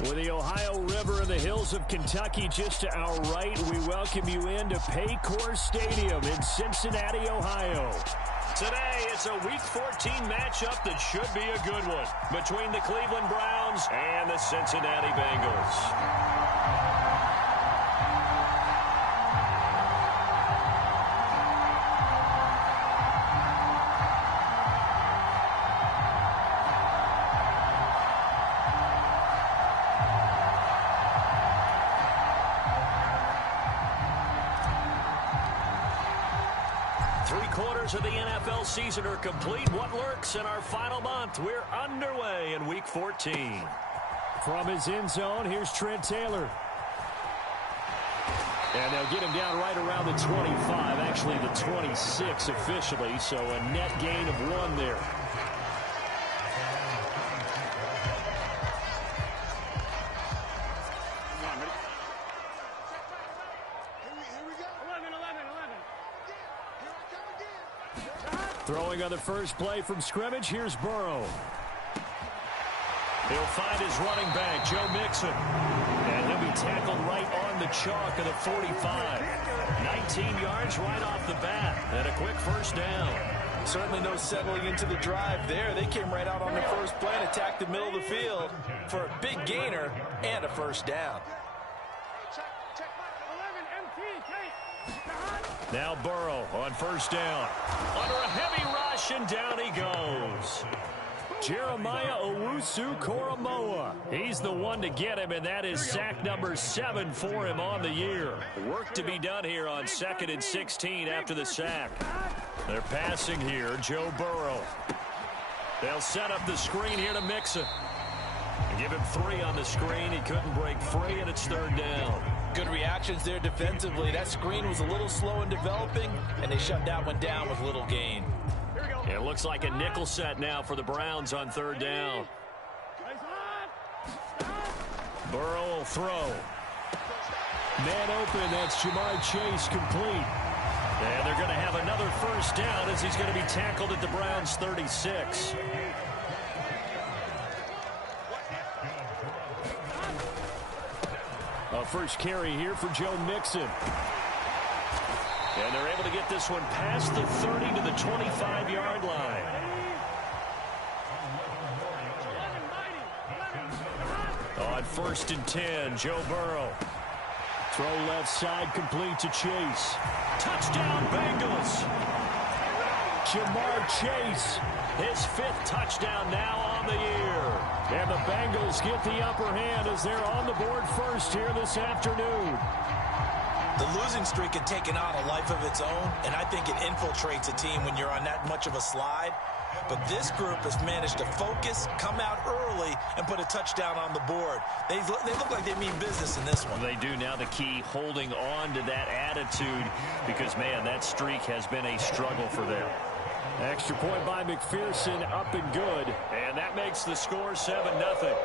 With the Ohio River and the hills of Kentucky just to our right, we welcome you into Paycor Stadium in Cincinnati, Ohio. Today, it's a Week 14 matchup that should be a good one between the Cleveland Browns and the Cincinnati Bengals. 3/4 of the NFL season are complete. What lurks in our final month? We're underway in Week 14. From his end zone, here's Trent Taylor. And they'll get him down right around the 25, actually the 26 officially, so a net gain of 1 there. Throwing on the first play from scrimmage, here's Burrow. He'll find his running back, Joe Mixon. And he'll be tackled right on the chalk of the 45. 19 yards right off the bat. And a quick first down. Certainly no settling into the drive there. They came right out on the first play and attacked the middle of the field for a big gainer and a first down. Now Burrow on first down. Under a heavy rush, and down he goes. Jeremiah Owusu-Koramoah. He's the one to get him, and that is sack number 7 for him on the year. Work to be done here on 2nd and 16 after the sack. They're passing here, Joe Burrow. They'll set up the screen here to Mixon. Give him 3 on the screen. He couldn't break free, and it's 3rd down. Good reactions there defensively. That screen was a little slow in developing, and they shut that one down with little gain. It looks like a nickel set now for the Browns on 3rd down. Burrow will throw. Man open, that's Jamar Chase complete. And they're going to have another first down as he's going to be tackled at the Browns' 36. A first carry here for Joe Mixon. And they're able to get this one past the 30 to the 25-yard line. On 1st and 10, Joe Burrow. Throw left side, complete to Chase. Touchdown, Bengals. Jamar Chase, his 5th touchdown now on the year. And the Bengals get the upper hand as they're on the board first here this afternoon. The losing streak had taken on a life of its own, and I think it infiltrates a team when you're on that much of a slide. But this group has managed to focus, come out early, and put a touchdown on the board. They look like they mean business in this one. They do. Now the key, holding on to that attitude, because, man, that streak has been a struggle for them. Extra point by McPherson, up and good. And that makes the score 7-0.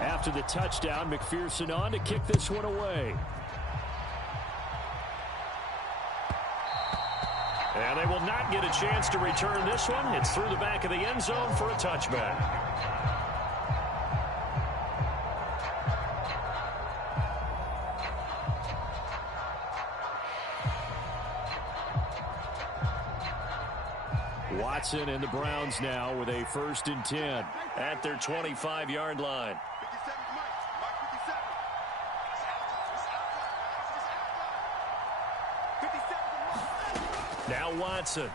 After the touchdown, McPherson on to kick this one away. And they will not get a chance to return this one. It's through the back of the end zone for a touchback. Watson and the Browns now with a 1st and 10 at their 25-yard line. Now Watson.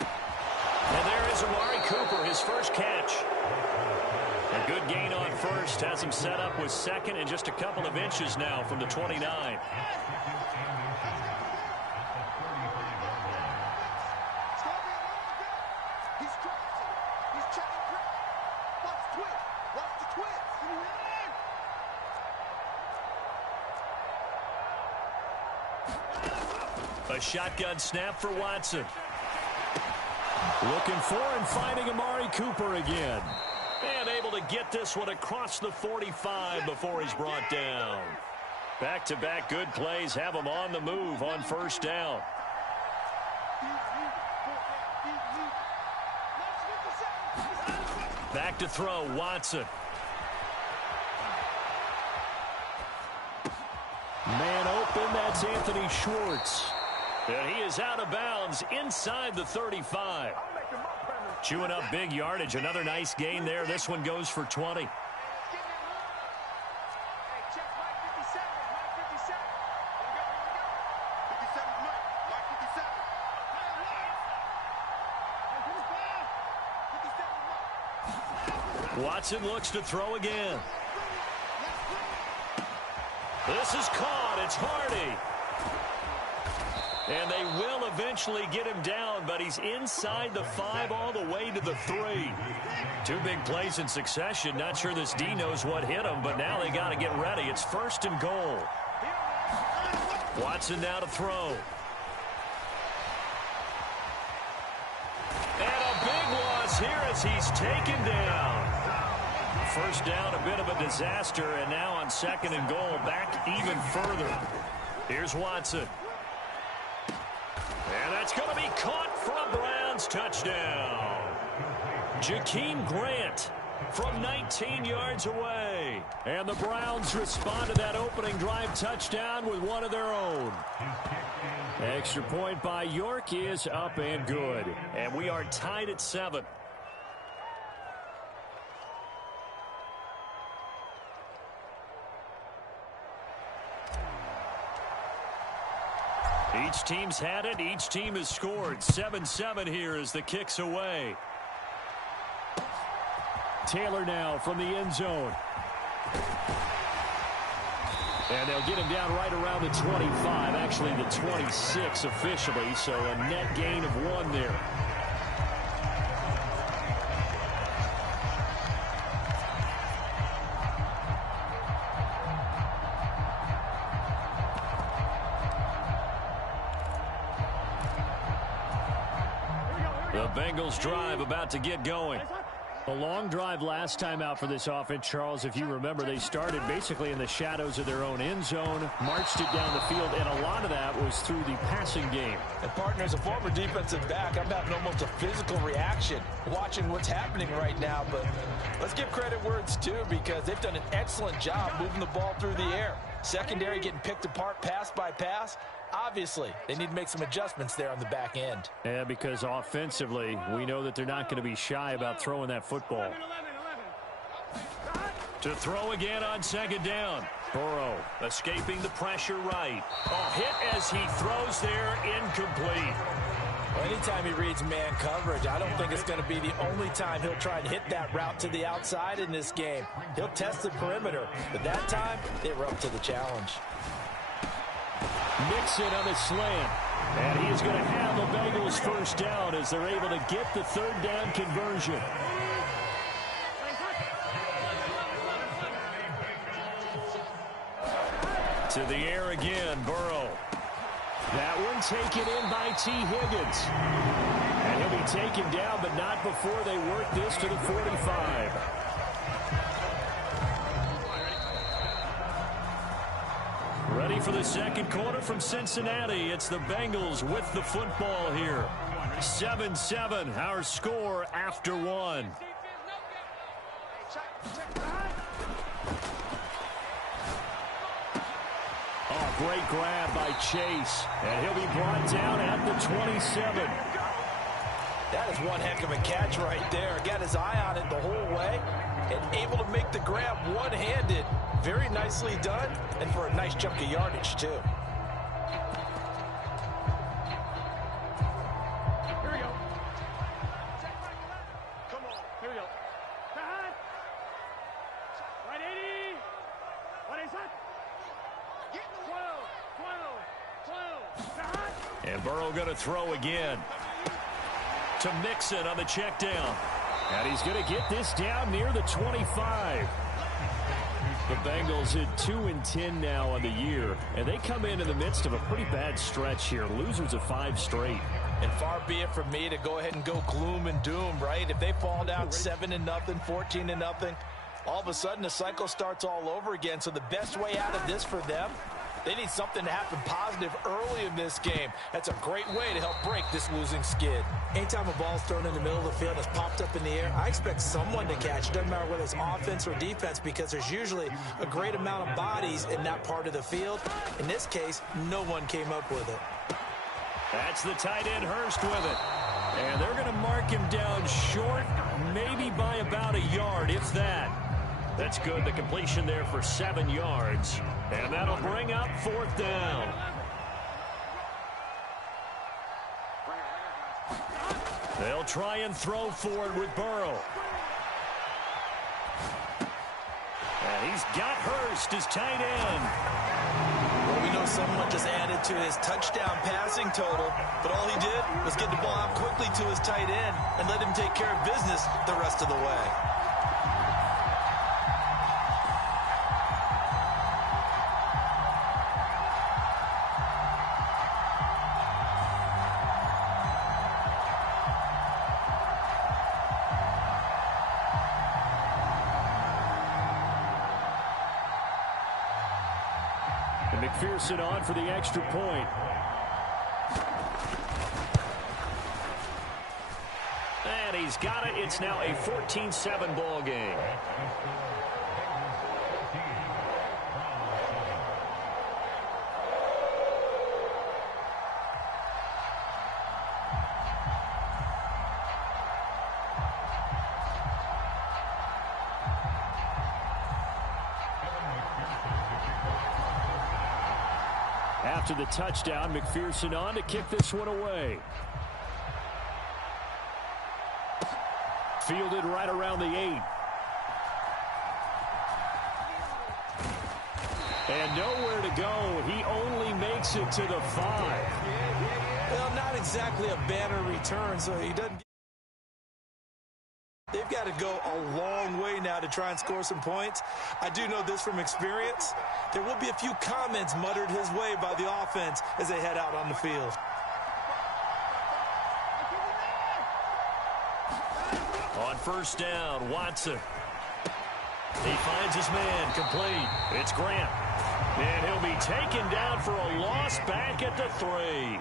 And there is Amari Cooper, his first catch. A good gain on first, has him set up with 2nd and just a couple of inches now from the 29. A shotgun snap for Watson. Looking for and finding Amari Cooper again. And able to to get this one across the 45 before he's brought down. Back-to-back good plays have him on the move on first down. Back to throw, Watson. Man open, that's Anthony Schwartz. And he is out of bounds inside the 35. Chewing up big yardage. Another nice gain there. This one goes for 20. Watson looks to throw again. This is caught. It's Hardy. And they will eventually get him down, but he's inside the 5 all the way to the 3. Two big plays in succession. Not sure this D knows what hit him, but now they got to get ready. It's first and goal. Watson now to throw. And a big loss here as he's taken down. First down, a bit of a disaster, and now on second and goal, back even further. Here's Watson. And that's going to be caught for a Browns touchdown. Jakeem Grant from 19 yards away. And the Browns respond to that opening drive touchdown with one of their own. Extra point by York is up and good. And we are tied at 7. Each team's had it. Each team has scored. 7-7 here as the kick's away. Taylor now from the end zone. And they'll get him down right around the 25. Actually, the 26 officially. So a net gain of 1 there. The Bengals drive about to get going. A long drive last time out for this offense, Charles. If you remember, they started basically in the shadows of their own end zone, marched it down the field, and a lot of that was through the passing game. And partner, as a former defensive back, I'm having almost a physical reaction watching what's happening right now. But let's give credit where it's due, because they've done an excellent job moving the ball through the air. Secondary getting picked apart pass by pass. Obviously, they need to make some adjustments there on the back end. Yeah, because offensively, we know that they're not going to be shy about throwing that football. To throw again on second down. Burrow escaping the pressure right. A hit as he throws there, incomplete. Well, anytime he reads man coverage, I don't think it's going to be the only time he'll try and hit that route to the outside in this game. He'll test the perimeter, but that time, they were up to the challenge. Mixon on the slant. And he is going to have the Bengals first down as they're able to get the third down conversion. To the air again, Burrow. That one taken in by T. Higgins. And he'll be taken down, but not before they work this to the 45. Ready for the second quarter from Cincinnati. It's the Bengals with the football here. 7-7, our score after 1. Oh, great grab by Chase. And he'll be brought down at the 27. That is one heck of a catch right there. Got his eye on it the whole way and able to make the grab one-handed. Very nicely done, and for a nice chunk of yardage, too. Here we go. Come on. Here we go. Right 80. What is that? 12. And Burrow going to throw again. To Mixon on the check down. And he's going to get this down near the 25. The Bengals at 2-10 now on the year, and they come in the midst of a pretty bad stretch here. Losers of 5 straight. And far be it from me to go ahead and go gloom and doom, right? If they fall down 7-0, 14-0, All of a sudden, the cycle starts all over again. So the best way out of this for them, they need something to happen positive early in this game. That's a great way to help break this losing skid. Anytime a ball's thrown in the middle of the field, it's popped up in the air, I expect someone to catch. It doesn't matter whether it's offense or defense, because there's usually a great amount of bodies in that part of the field. In this case, no one came up with it. That's the tight end Hurst with it. And they're going to mark him down short, maybe by about a yard, if that. That's good. The completion there for 7 yards. And that'll bring up 4th down. They'll try and throw for it with Burrow. And he's got Hurst as tight end. Well, we know someone just added to his touchdown passing total, but all he did was get the ball out quickly to his tight end and let him take care of business the rest of the way. McPherson on for the extra point. And he's got it. It's now a 14-7 ball game. After the touchdown, McPherson on to kick this one away. Fielded right around the 8. And nowhere to go. He only makes it to the 5. Well, not exactly a banner return, so he doesn't. They've got to go a long way now to try and score some points. I do know this from experience. There will be a few comments muttered his way by the offense as they head out on the field. On 1st down, Watson. He finds his man, complete. It's Grant. And he'll be taken down for a loss back at the 3.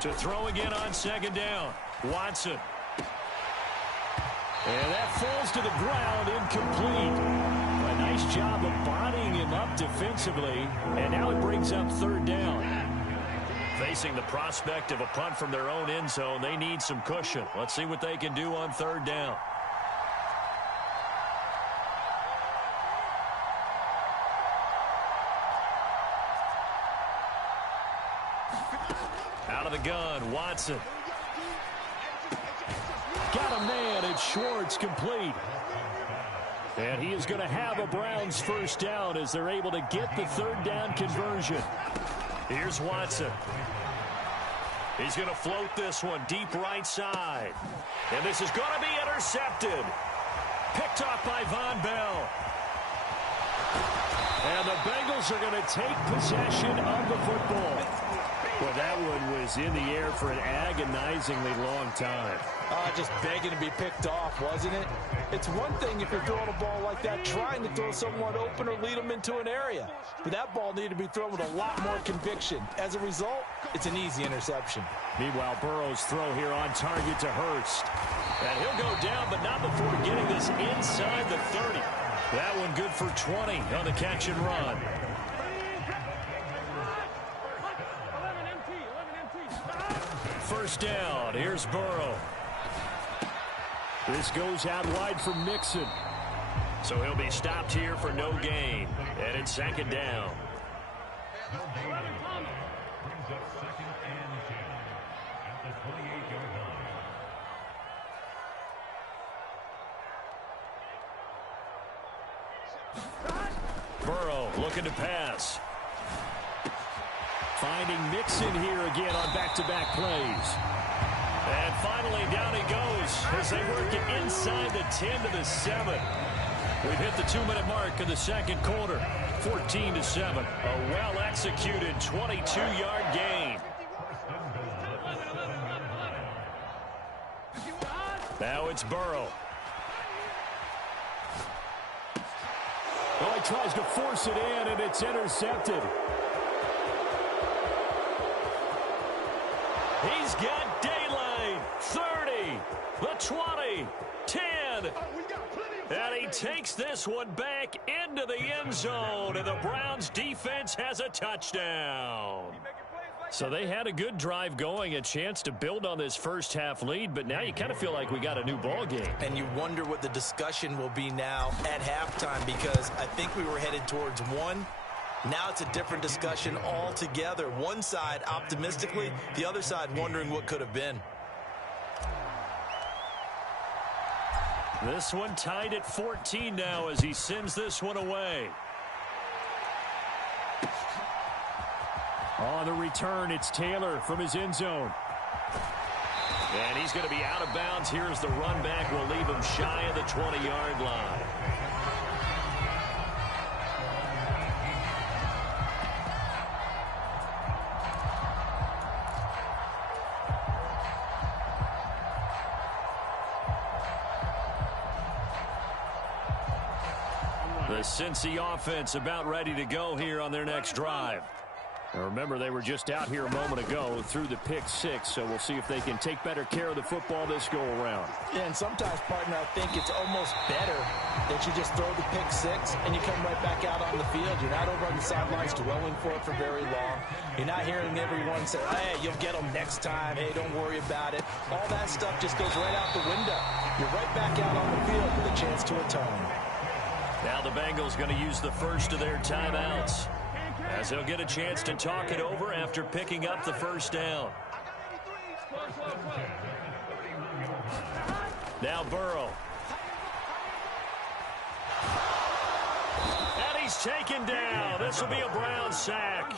To throw again on 2nd down. Watson. And that falls to the ground, incomplete. A nice job of bodying him up defensively. And now it brings up 3rd down. Facing the prospect of a punt from their own end zone, they need some cushion. Let's see what they can do on 3rd down. Out of the gun, Watson. Got a man, it's Schwartz, complete. And he is going to have a Browns 1st down as they're able to get the 3rd down conversion. Here's Watson. He's going to float this one deep right side. And this is going to be intercepted. Picked off by Von Bell. And the Bengals are going to take possession of the football. Well, that one was in the air for an agonizingly long time. Just begging to be picked off, wasn't it? It's one thing if you're throwing a ball like that, trying to throw someone open or lead them into an area. But that ball needed to be thrown with a lot more conviction. As a result, it's an easy interception. Meanwhile, Burrow's throw here on target to Hurst. And he'll go down, but not before getting this inside the 30. That one good for 20 on the catch and run. First down. Here's Burrow. This goes out wide for Mixon. So he'll be stopped here for no gain. And it's 2nd down. Burrow looking to pass. Finding Mixon here again on back-to-back plays. And finally, down he goes as they work it inside the 10 to the 7. We've hit the 2-minute mark of the 2nd quarter. 14-7. A well-executed 22-yard gain. it's Burrow. Oh, he tries to force it in, and it's intercepted. He's got daylight. 30, the 20, 10. And he takes this one back into the end zone, and the Browns defense has a touchdown. So they had a good drive going, a chance to build on this first half lead, but now you kind of feel like we got a new ball game. And you wonder what the discussion will be now at halftime, because I think we were headed towards one. Now it's a different discussion altogether. One side optimistically, the other side wondering what could have been. This one tied at 14 now as he sends this one away. On the return, it's Taylor from his end zone. And he's going to be out of bounds. Here's the run back. We'll leave him shy of the 20-yard line. The Cincy offense about ready to go here on their next drive. Now remember, they were just out here a moment ago through the pick six, so we'll see if they can take better care of the football this go-around. Yeah, and sometimes, partner, I think it's almost better that you just throw the pick six and you come right back out on the field. You're not over on the sidelines dwelling for it for very long. You're not hearing everyone say, hey, you'll get them next time. Hey, don't worry about it. All that stuff just goes right out the window. You're right back out on the field with a chance to atone. Now the Bengals going to use the first of their timeouts, as they'll get a chance to talk it over after picking up the first down. Now Burrow. And he's taken down. This will be a Browns sack.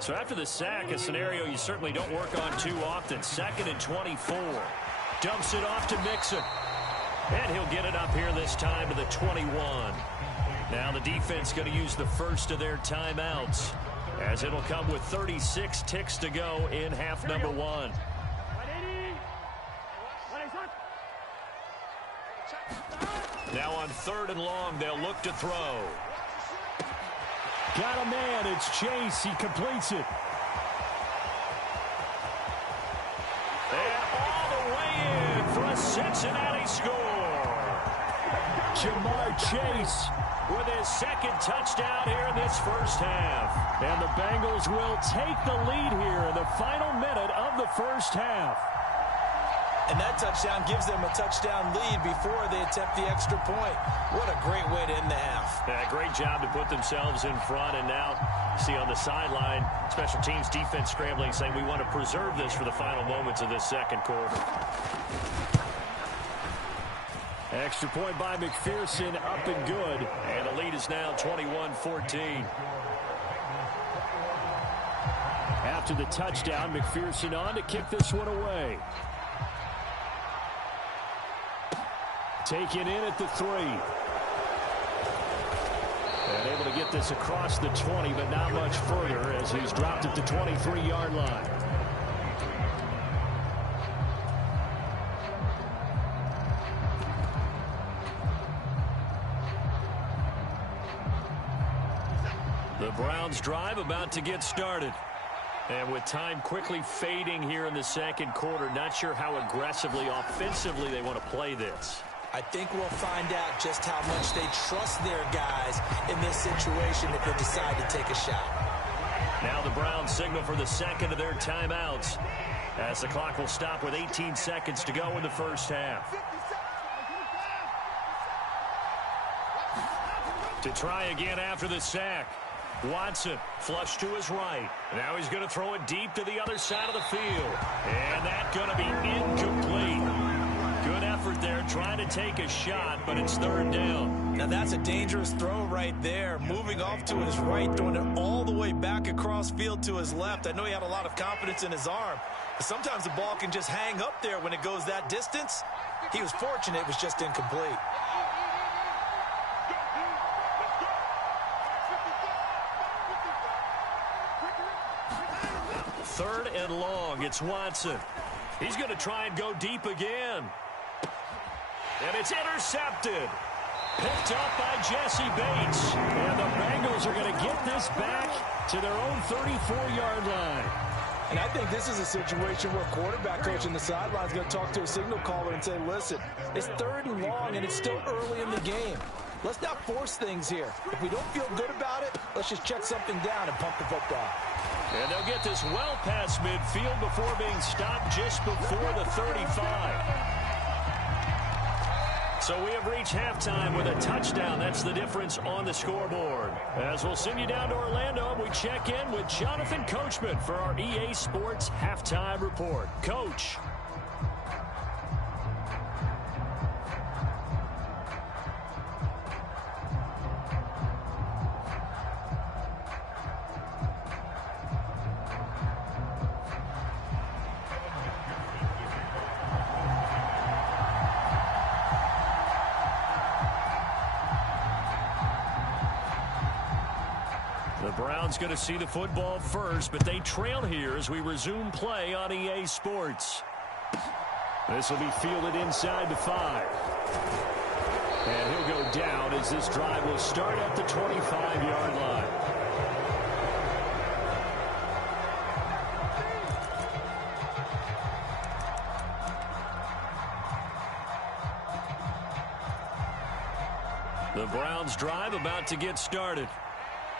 So after the sack, a scenario you certainly don't work on too often. 2nd and 24. Dumps it off to Mixon. And he'll get it up here this time to the 21. Now the defense going to use the first of their timeouts, as it'll come with 36 ticks to go in half number one. Now on 3rd and long, they'll look to throw. Got a man. It's Chase. He completes it. And all the way in for a Cincinnati score. Jamar Chase with his 2nd touchdown here in this first half. And the Bengals will take the lead here in the final minute of the first half. And that touchdown gives them a touchdown lead before they attempt the extra point. What a great way to end the half. Yeah, great job to put themselves in front. And now, see on the sideline, special teams defense scrambling, saying we want to preserve this for the final moments of this second quarter. Extra point by McPherson, up and good. And the lead is now 21-14. After the touchdown, McPherson on to kick this one away. Taken in at the 3. And able to get this across the 20, but not much further as he's dropped at the 23-yard line. The Browns drive about to get started. And with time quickly fading here in the second quarter, not sure how aggressively, offensively they want to play this. I think we'll find out just how much they trust their guys in this situation if they decide to take a shot. Now the Browns signal for the 2nd of their timeouts, as the clock will stop with 18 seconds to go in the first half. To try again after the sack. Watson, flush to his right. Now he's going to throw it deep to the other side of the field. And that's going to be incomplete. Good effort there, trying to take a shot, but it's 3rd down. Now that's a dangerous throw right there. Moving off to his right, throwing it all the way back across field to his left. I know he had a lot of confidence in his arm, but sometimes the ball can just hang up there when it goes that distance. He was fortunate it was just incomplete. 3rd and long. It's Watson. He's going to try and go deep again. And it's intercepted. Picked up by Jesse Bates. And the Bengals are going to get this back to their own 34-yard line. And I think this is a situation where quarterback coach in the sideline is going to talk to a signal caller and say, listen, it's 3rd and long, and it's still early in the game. Let's not force things here. If we don't feel good about it, let's just check something down and pump the football. And they'll get this well past midfield before being stopped just before the 35. So we have reached halftime with a touchdown. That's the difference on the scoreboard. As we'll send you down to Orlando, we check in with Jonathan Coachman for our EA Sports Halftime Report. Coach. The Browns going to see the football first, but they trail here as we resume play on EA Sports. This will be fielded inside the 5. And he'll go down as this drive will start at the 25-yard line. The Browns drive about to get started.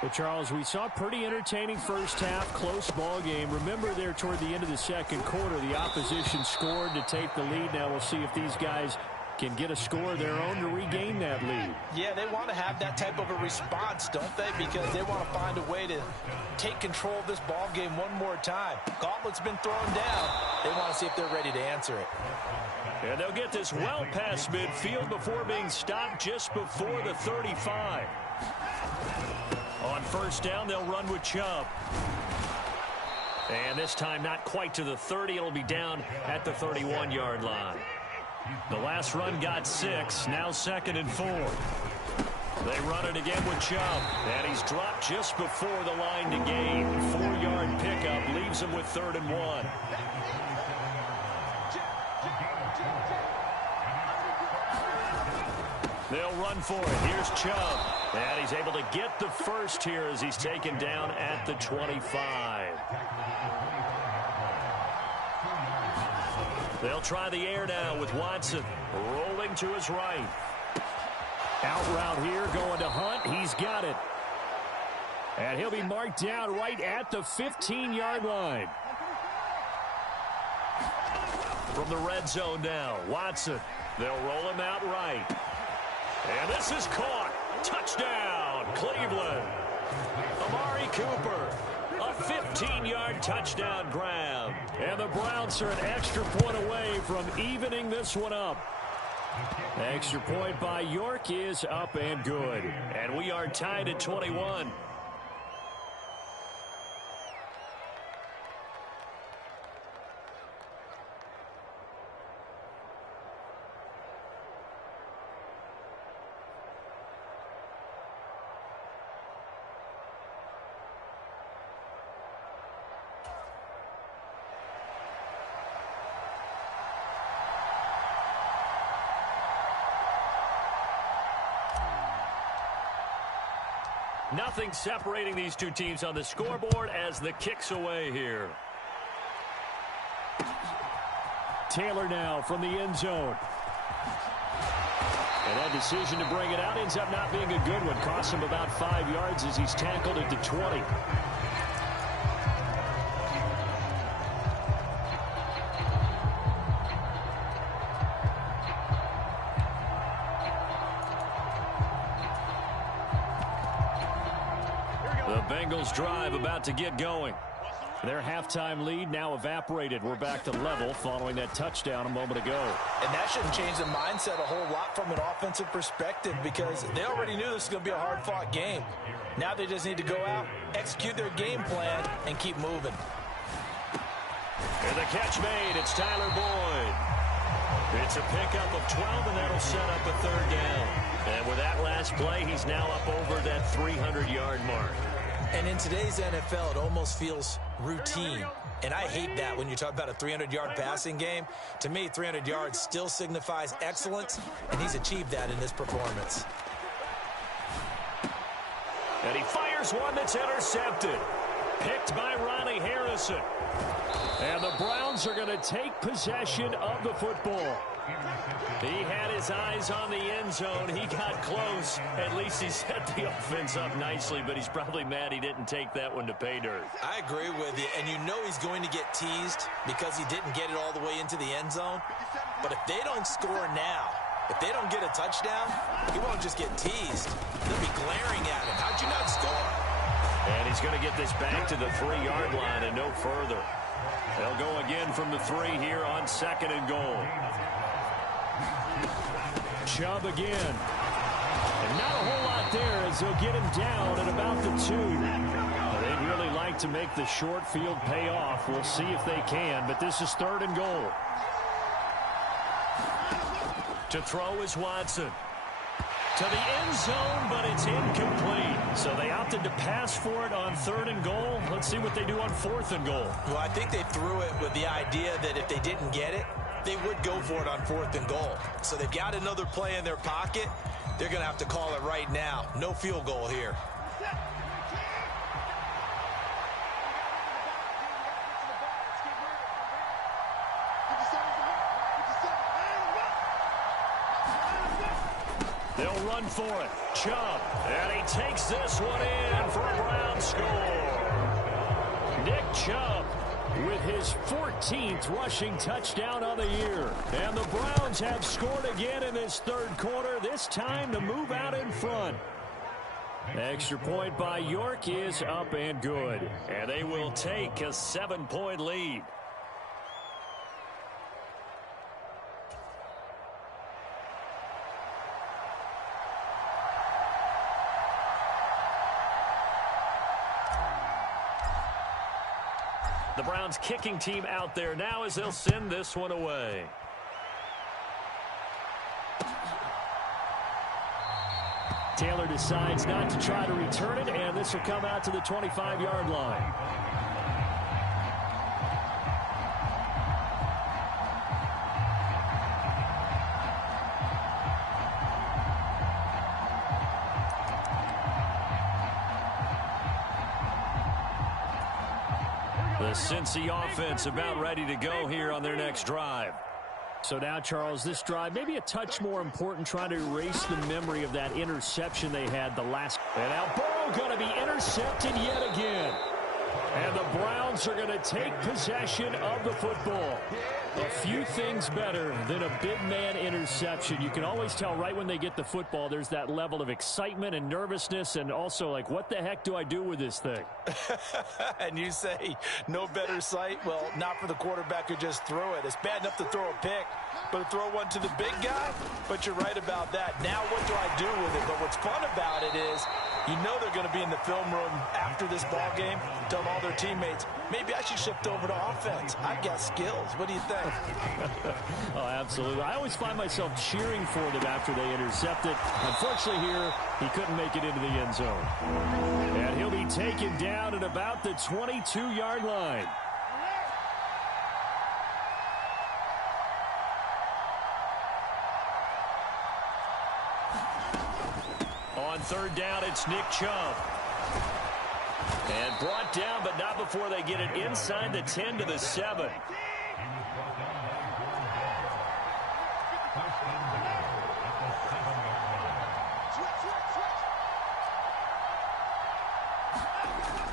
Well, Charles, we saw a pretty entertaining first half, close ball game. Remember there toward the end of the second quarter, the opposition scored to take the lead. Now we'll see if these guys can get a score of their own to regain that lead. Yeah, they want to have that type of a response, don't they? Because they want to find a way to take control of this ball game one more time. Gauntlet's been thrown down. They want to see if they're ready to answer it. And they'll get this well past midfield before being stopped just before the 35. On first down, they'll run with Chubb. And this time not quite to the 30. It'll be down at the 31-yard line. The last run got 6. Now 2nd and 4. They run it again with Chubb. And he's dropped just before the line to gain. 4-yard pickup leaves him with 3rd and 1. They'll run for it. Here's Chubb. And he's able to get the first here as he's taken down at the 25. They'll try the air now with Watson rolling to his right. Out route here going to Hunt. He's got it. And he'll be marked down right at the 15-yard line. From the red zone now, Watson. They'll roll him out right. And this is caught. Touchdown, Cleveland. Amari Cooper, a 15-yard touchdown grab. And the Browns are an extra point away from evening this one up. Extra point by York is up and good. And we are tied at 21. Nothing separating these two teams on the scoreboard as the kick's away here. Taylor now from the end zone. And that decision to bring it out ends up not being a good one. Costs him about 5 yards as he's tackled at the 20. Bengals drive about to get going. Their halftime lead now evaporated. We're back to level following that touchdown a moment ago. And that shouldn't change the mindset a whole lot from an offensive perspective because they already knew this was going to be a hard-fought game. Now they just need to go out, execute their game plan, and keep moving. And the catch made. It's Tyler Boyd. It's a pickup of 12, and that'll set up a 3rd down. And with that last play, he's now up over that 300-yard mark. And in today's NFL, it almost feels routine. And I hate that when you talk about a 300-yard passing game. To me, 300 yards still signifies excellence, and he's achieved that in this performance. And he fires one that's intercepted. Picked by Ronnie Harrison. And the Browns are going to take possession of the football. He had his eyes on the end zone. He got close. At least he set the offense up nicely, but he's probably mad he didn't take that one to pay dirt. I agree with you, and you know he's going to get teased because he didn't get it all the way into the end zone. But if they don't score now, if they don't get a touchdown, he won't just get teased. They'll be glaring at him. How'd you not score? And he's going to get this back to the 3-yard line and no further. They'll go again from the 3 here on 2nd and goal. Chubb again. And not a whole lot there as they'll get him down at about the 2. They'd really like to make the short field pay off. We'll see if they can, but this is 3rd and goal. To throw is Watson. To the end zone, but it's incomplete. So they opted to pass for it on 3rd and goal. Let's see what they do on 4th and goal. Well, I think they threw it with the idea that if they didn't get it, they would go for it on 4th and goal. So they've got another play in their pocket. They're going to have to call it right now. No field goal here. They'll run for it. Chubb. And he takes this one in for a Brown score. Nick Chubb with his 14th rushing touchdown of the year. And the Browns have scored again in this 3rd quarter, this time to move out in front. Extra point by York is up and good. And they will take a 7-point lead. The Browns kicking team out there now as they'll send this one away. Taylor decides not to try to return it, and this will come out to the 25-yard line. The Cincy offense about ready to go here on their next drive. So now, Charles, this drive maybe a touch more important, trying to erase the memory of that interception they had the last. And now Burrow going to be intercepted yet again. And the Browns are going to take possession of the football. A few things better than a big man interception. You can always tell right when they get the football, there's that level of excitement and nervousness, and also like, what the heck do I do with this thing? And you say no better sight? Well, not for the quarterback who just threw it. It's bad enough to throw a pick, but to throw one to the big guy? But you're right about that. Now what do I do with it? But what's fun about it is you know they're going to be in the film room after this ball game, telling all their teammates, maybe I should shift over to offense. I've got skills. What do you think? Oh, absolutely. I always find myself cheering for them after they intercept it. Unfortunately here, he couldn't make it into the end zone. And he'll be taken down at about the 22-yard line. On 3rd down, it's Nick Chubb. And brought down, but not before they get it inside the 10 to the 7.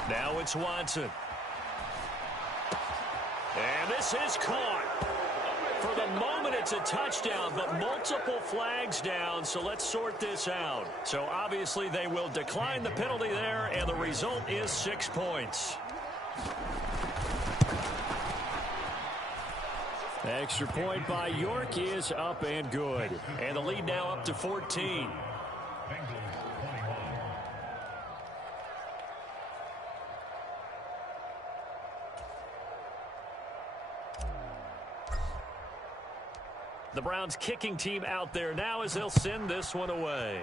Now it's Watson. And this is caught. For the moment, it's a touchdown, but multiple flags down, so let's sort this out. So obviously they will decline the penalty there, and the result is 6 points. Extra point by York is up and good. And the lead now up to 14. The Browns kicking team out there now as they'll send this one away.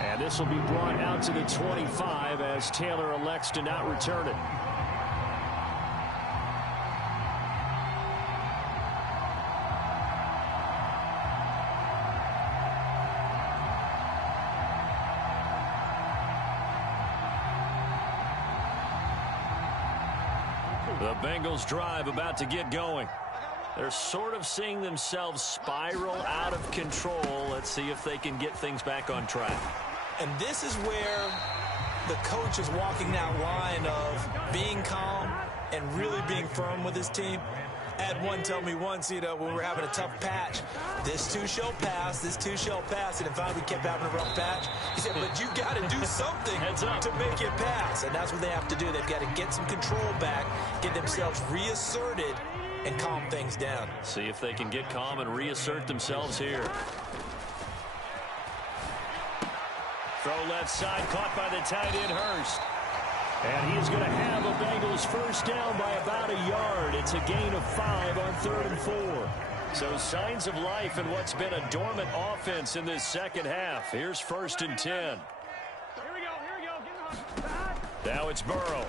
And this will be brought out to the 25 as Taylor elects to not return it. The Bengals drive about to get going. They're sort of seeing themselves spiral out of control. Let's see if they can get things back on track. And this is where the coach is walking that line of being calm and really being firm with his team. I had one tell me once, when we were having a tough patch, this too shall pass, this too shall pass. And in fact, we kept having a rough patch. He said, but you got to do something to make it pass. And that's what they have to do. They've got to get some control back, get themselves reasserted, and calm things down. See if they can get calm and reassert themselves here. Throw left side, caught by the tight end, Hurst. And he's going to have a Bengals first down by about a yard. It's a gain of 5 on 3rd and 4. So signs of life in what's been a dormant offense in this second half. Here's 1st and 10. Here we go. Now it's Burrow.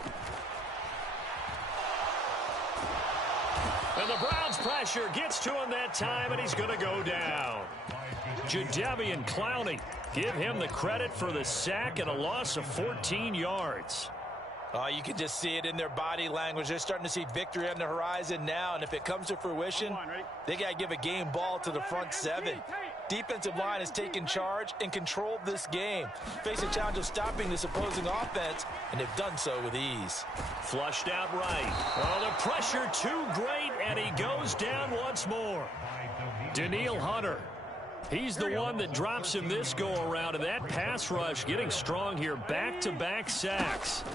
And the Browns pressure gets to him that time, and he's going to go down. Jadeveon Clowney, give him the credit for the sack and a loss of 14 yards. You can just see it in their body language. They're starting to see victory on the horizon now, and if it comes to fruition, they got to give a game ball to the front 7. Defensive line has taken charge and controlled this game. Face a challenge of stopping this opposing offense, and they've done so with ease. Flushed out right. Oh, the pressure too great, and he goes down once more. Danielle Hunter. He's the one that drops him this go-around, and that pass rush getting strong here. Back-to-back sacks.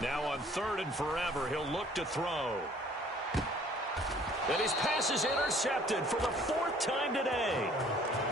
Now on 3rd and forever, he'll look to throw. And his pass is intercepted for the 4th time today.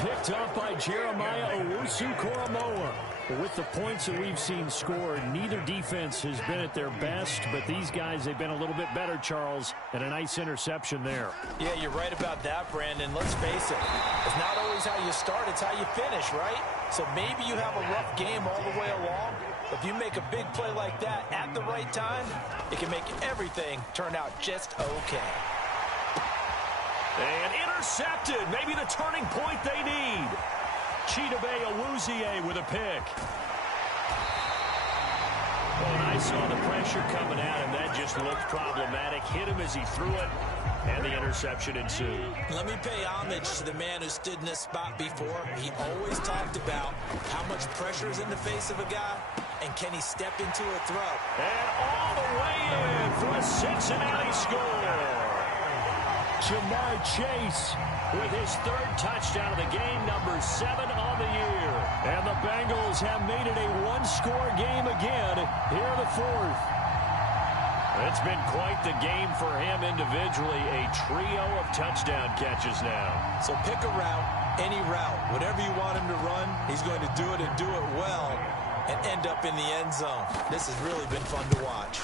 Picked up by Jeremiah Owusu-Koramoah. With the points that we've seen scored, neither defense has been at their best, but these guys, they've been a little bit better, Charles, and a nice interception there. Yeah, you're right about that, Brandon. Let's face it. It's not always how you start, it's how you finish, right? So maybe you have a rough game all the way along. If you make a big play like that at the right time, it can make everything turn out just okay. And intercepted. Maybe the turning point they need. Chidobe Awuzie with a pick. Well, and I saw the pressure coming at him. That just looked problematic. Hit him as he threw it, and the interception ensued. Let me pay homage to the man who stood in this spot before. He always talked about how much pressure is in the face of a guy, and can he step into a throw. And all the way in for a Cincinnati score. Jamar Chase with his 3rd touchdown of the game, number 7 on the year. And the Bengals have made it a one-score game again here in the 4th. It's been quite the game for him individually, a trio of touchdown catches now. So pick a route, any route. Whatever you want him to run, he's going to do it and do it well and end up in the end zone. This has really been fun to watch.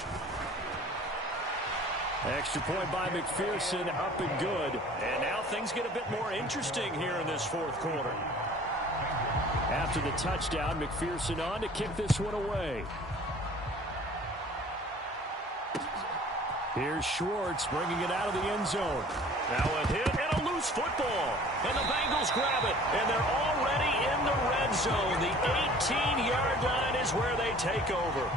Extra point by McPherson, up and good. And now things get a bit more interesting here in this 4th quarter. After the touchdown, McPherson on to kick this one away. Here's Schwartz bringing it out of the end zone. Now a hit and a loose football. And the Bengals grab it. And they're already in the red zone. The 18-yard line is where they take over.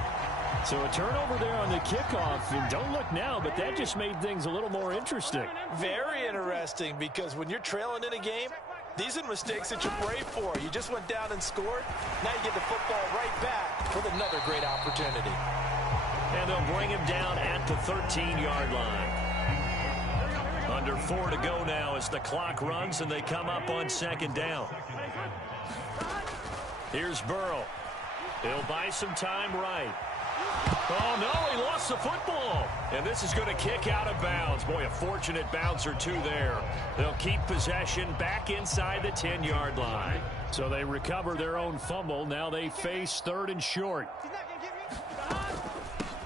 So a turnover there on the kickoff, and don't look now, but that just made things a little more interesting. Very interesting, because when you're trailing in a game, these are mistakes that you pray for. You just went down and scored. Now you get the football right back with another great opportunity. And they'll bring him down at the 13-yard line. Under 4 to go now as the clock runs, and they come up on 2nd down. Here's Burrow. He'll buy some time right. Oh, no, he lost the football. And this is going to kick out of bounds. Boy, a fortunate bounce or two there. They'll keep possession back inside the 10-yard line. So they recover their own fumble. Now they face 3rd and short.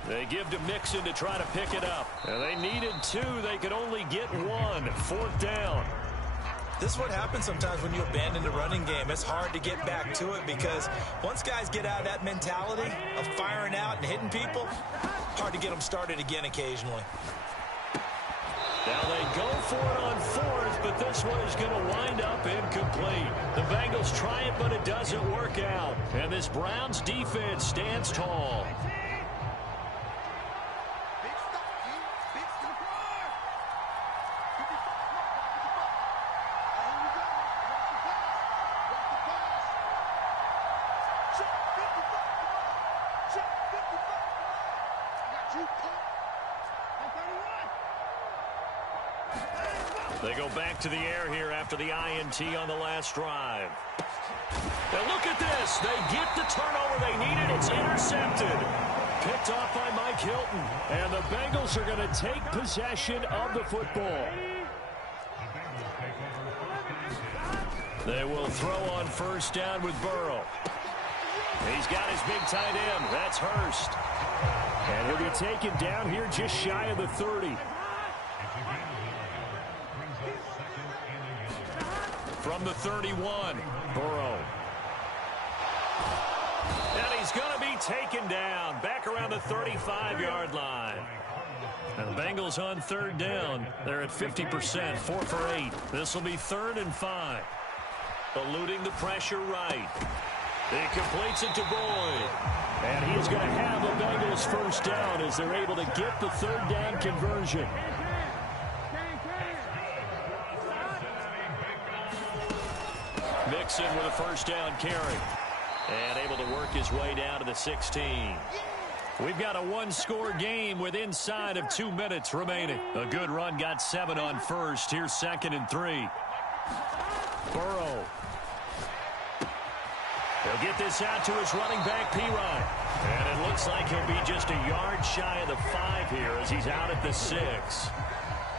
They give to Mixon to try to pick it up. And they needed 2. They could only get 1. 4th down. This is what happens sometimes when you abandon the running game. It's hard to get back to it because once guys get out of that mentality of firing out and hitting people, hard to get them started again occasionally. Now they go for it on fourth, but this one is going to wind up incomplete. The Bengals try it, but it doesn't work out. And this Browns defense stands tall. They go back to the air here after the INT on the last drive. Now look at this. They get the turnover they needed. It's intercepted. Picked off by Mike Hilton. And the Bengals are going to take possession of the football. They will throw on first down with Burrow. He's got his big tight end. That's Hurst. And he'll be taken down here just shy of the 30. From the 31, Burrow. And he's going to be taken down back around the 35-yard line. And the Bengals on third down. They're at 50%, 4 for 8. This will be 3rd and 5. Eluding the pressure right. He completes it to Boyd. And he's going to have the Bengals first down as they're able to get the third down conversion. Mixon with a first down carry. And able to work his way down to the 16. We've got a one-score game with inside of 2 minutes remaining. A good run got 7 on first. Here's 2nd and 3. Burrow. He'll get this out to his running back, P-Ryan. And it looks like he'll be just a yard shy of the 5 here as he's out at the 6.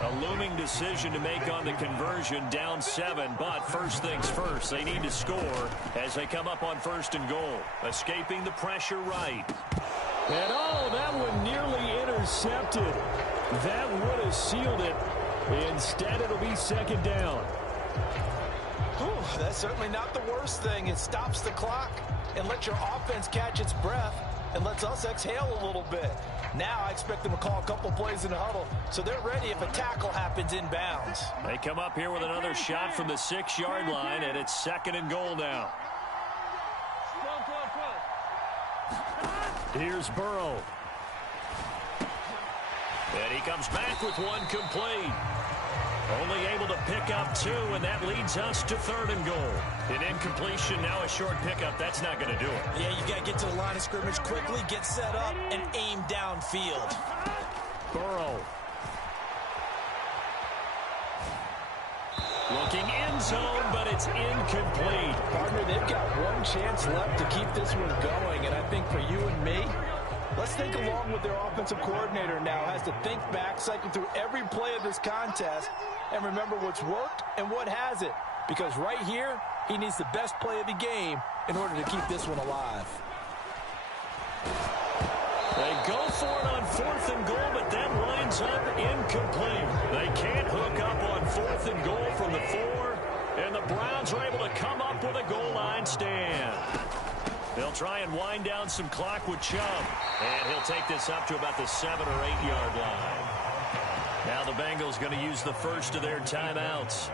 A looming decision to make on the conversion, down 7, but first things first, they need to score as they come up on 1st and goal. Escaping the pressure right. And oh, that one nearly intercepted. That would have sealed it. Instead, it'll be 2nd down. Whew, that's certainly not the worst thing. It stops the clock and lets your offense catch its breath and lets us exhale a little bit. Now I expect them to call a couple plays in the huddle, so they're ready if a tackle happens inbounds. They come up here with another shot from the 6-yard line, and it's 2nd and goal now. Here's Burrow. And he comes back with one complete. Only able to pick up 2, and that leads us to 3rd and goal. An incompletion, now a short pickup. That's not going to do it. Yeah, you got to get to the line of scrimmage quickly, get set up, and aim downfield. Burrow. Looking end zone, but it's incomplete. Partner, they've got one chance left to keep this one going, and I think for you and me, let's think along with their offensive coordinator now. Has to think back, cycle through every play of this contest, and remember what's worked and what hasn't. Because right here, he needs the best play of the game in order to keep this one alive. They go for it on 4th and goal, but that lines up incomplete. They can't hook up on 4th and goal from the 4, and the Browns are able to come up with a goal line stand. They'll try and wind down some clock with Chubb, and he'll take this up to about the 7 or 8-yard line. Now the Bengals going to use the first of their timeouts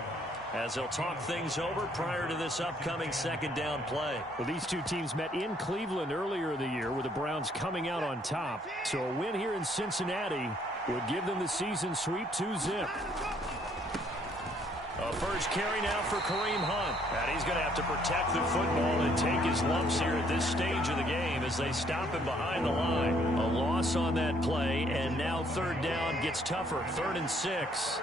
as they'll talk things over prior to this upcoming 2nd down play. Well, these two teams met in Cleveland earlier in the year with the Browns coming out on top. So a win here in Cincinnati would give them the season sweep 2-zip. A first carry now for Kareem Hunt. And he's going to have to protect the football and take his lumps here at this stage of the game as they stop him behind the line. A loss on that play, and now 3rd down gets tougher. 3rd and 6.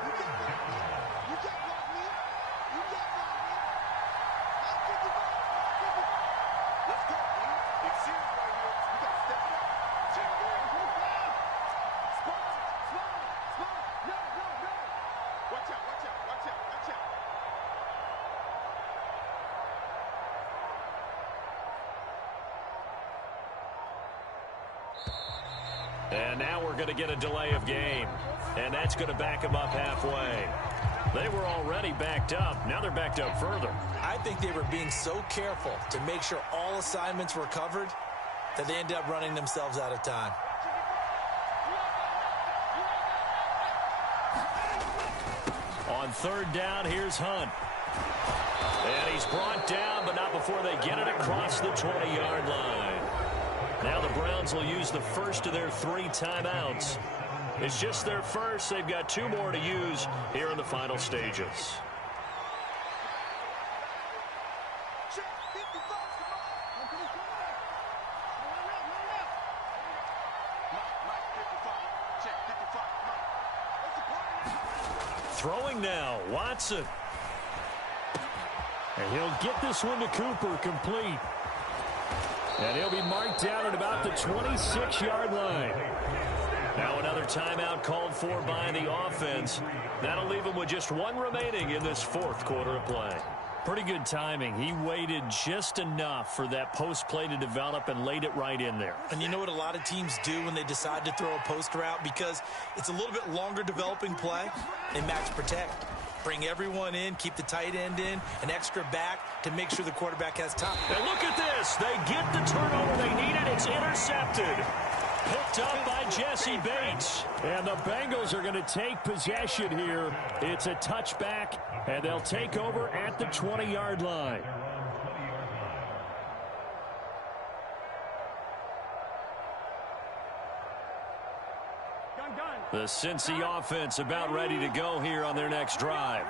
And now we're going to get a delay of game. And that's going to back him up halfway. They were already backed up. Now they're backed up further. I think they were being so careful to make sure all assignments were covered that they ended up running themselves out of time. On third down, here's Hunt. And he's brought down, but not before they get it across the 20-yard line. Now the Browns will use the first of their 3 timeouts. It's just their first. They've got 2 more to use here in the final stages. Throwing now, Watson. And he'll get this one to Cooper, complete. And he'll be marked down at about the 26-yard line. Now another timeout called for by the offense. That'll leave him with just 1 remaining in this 4th quarter of play. Pretty good timing. He waited just enough for that post play to develop and laid it right in there. And you know what a lot of teams do when they decide to throw a post route? Because it's a little bit longer developing play. They max protect. Bring everyone in, keep the tight end in, an extra back to make sure the quarterback has time. And look at this. They get the turnover they needed. It's intercepted. Picked up by Jesse Bates. And the Bengals are going to take possession here. It's a touchback, and they'll take over at the 20-yard line. The Cincy offense about ready to go here on their next drive.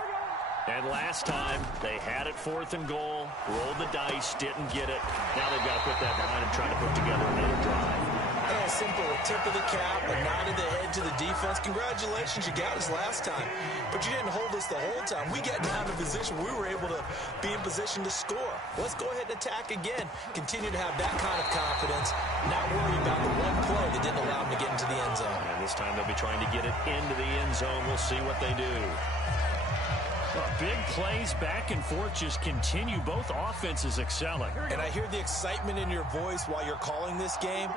And last time, they had it 4th and goal, rolled the dice, didn't get it. Now they've got to put that behind them, trying to put together another drive. A simple tip of the cap, a nod of the head to the defense. Congratulations, you got us last time. But you didn't hold us the whole time. We got down to position. We were able to be in position to score. Let's go ahead and attack again. Continue to have that kind of confidence. Not worry about the one play that didn't allow them to get into the end zone. And this time they'll be trying to get it into the end zone. We'll see what they do. Well, big plays back and forth just continue. Both offenses excelling. And I hear the excitement in your voice while you're calling this game.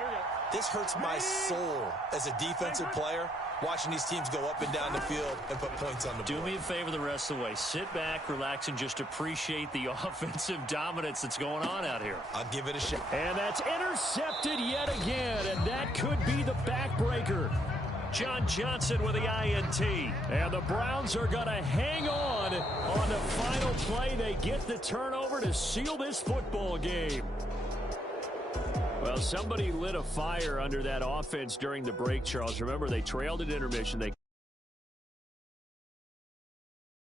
This hurts my soul as a defensive player, watching these teams go up and down the field and put points on the board. Do me a favor the rest of the way. Sit back, relax, and just appreciate the offensive dominance that's going on out here. I'll give it a shot. And that's intercepted yet again, and that could be the backbreaker. John Johnson with the INT. And the Browns are going to hang on the final play. They get the turnover to seal this football game. Well, somebody lit a fire under that offense during the break, Charles. Remember, they trailed at intermission. They